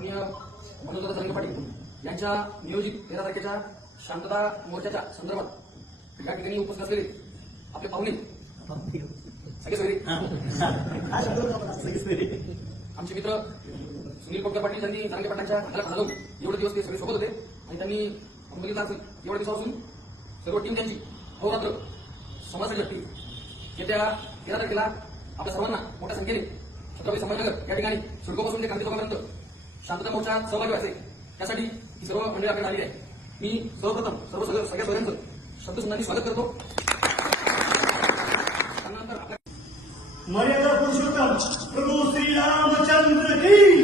माननीय मनोज तरंगे पाटील यांच्या नियोजित 13 तारखेच्या शांतता मोर्चाच्या संदर्भात या ठिकाणी उपस्थित असलेले आपले पाहुणे सगळे आमचे मित्र सुनील कोटकर पाटील यांनी तरंगे पाटलांच्या हाताला खाला लावून एवढे दिवस ते सगळे सोबत होते आणि त्यांनी आपण बघितलं असेल एवढ्या दिवसापासून सर्व टीम त्यांची अहोरात्र समाजासाठी असतील. येत्या 13 तारखेला आपल्या सर्वांना मोठ्या संख्येने छत्रपती संभाजीनगर या ठिकाणी सिडकोपासून ते क्रांती चौकापर्यंत शांतता मोर्चात सहभागी व्हायचे. त्यासाठी ही सर्व मंडळी आपल्याला आली आहे. मी सर्वप्रथम सगळ्या सगळ्यांचं शब्दसुंदरांनी स्वागत करतो. त्यानंतर मर्यादा पुरुषोत्तम प्रभू श्री रामचंद्र की